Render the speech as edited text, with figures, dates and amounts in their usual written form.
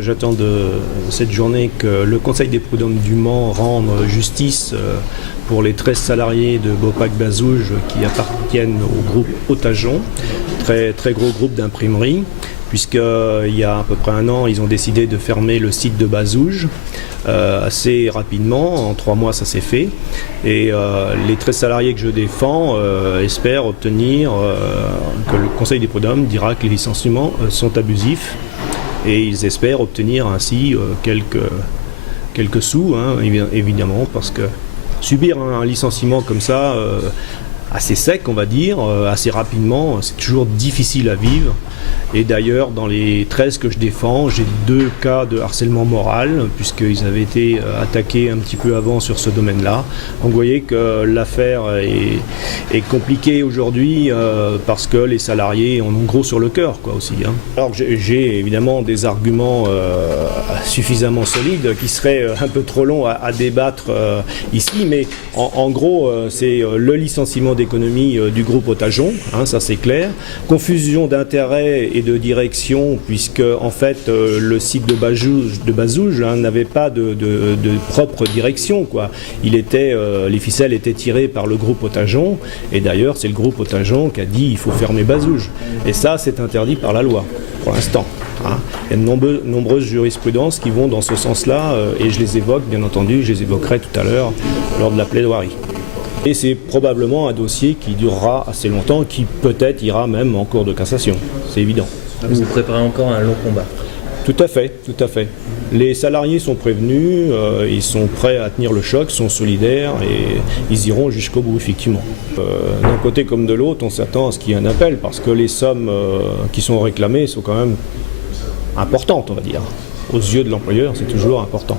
J'attends de cette journée que le Conseil des prud'hommes du Mans rende justice pour les 13 salariés de Beaupac-Bazouges qui appartiennent au groupe Otajon, très gros groupe d'imprimerie, puisqu'il y a à peu près un an, ils ont décidé de fermer le site de Bazouges assez rapidement, en 3 mois ça s'est fait, et les 13 salariés que je défends espèrent obtenir que le Conseil des prud'hommes dira que les licenciements sont abusifs. Et ils espèrent obtenir ainsi quelques sous, hein, évidemment, parce que subir un licenciement comme ça, assez sec, on va dire, assez rapidement, c'est toujours difficile à vivre. Et d'ailleurs, dans les 13 que je défends, j'ai 2 cas de harcèlement moral, puisqu'ils avaient été attaqués un petit peu avant sur ce domaine-là. Donc vous voyez que l'affaire est compliquée aujourd'hui, parce que les salariés en ont gros sur le cœur, quoi, aussi, hein. Alors j'ai évidemment des arguments suffisamment solides, qui seraient un peu trop longs à débattre ici, mais en gros, c'est le licenciement d'économie du groupe Otajon, hein, ça c'est clair. Confusion d'intérêts et de direction, puisque en fait le site de Bazouges hein, n'avait pas de propre direction, quoi. Les ficelles étaient tirées par le groupe Otajon, et d'ailleurs c'est le groupe Otajon qui a dit il faut fermer Bazouges. Et ça c'est interdit par la loi, pour l'instant. Hein. Il y a de nombreuses jurisprudences qui vont dans ce sens-là, et je les évoque, bien entendu, je les évoquerai tout à l'heure lors de la plaidoirie. Et c'est probablement un dossier qui durera assez longtemps, qui peut-être ira même en cours de cassation, c'est évident. Vous vous préparez encore un long combat? Tout à fait, tout à fait. Les salariés sont prévenus, ils sont prêts à tenir le choc, sont solidaires et ils iront jusqu'au bout, effectivement. D'un côté comme de l'autre, on s'attend à ce qu'il y ait un appel, parce que les sommes qui sont réclamées sont quand même importantes, on va dire. Aux yeux de l'employeur, c'est toujours important.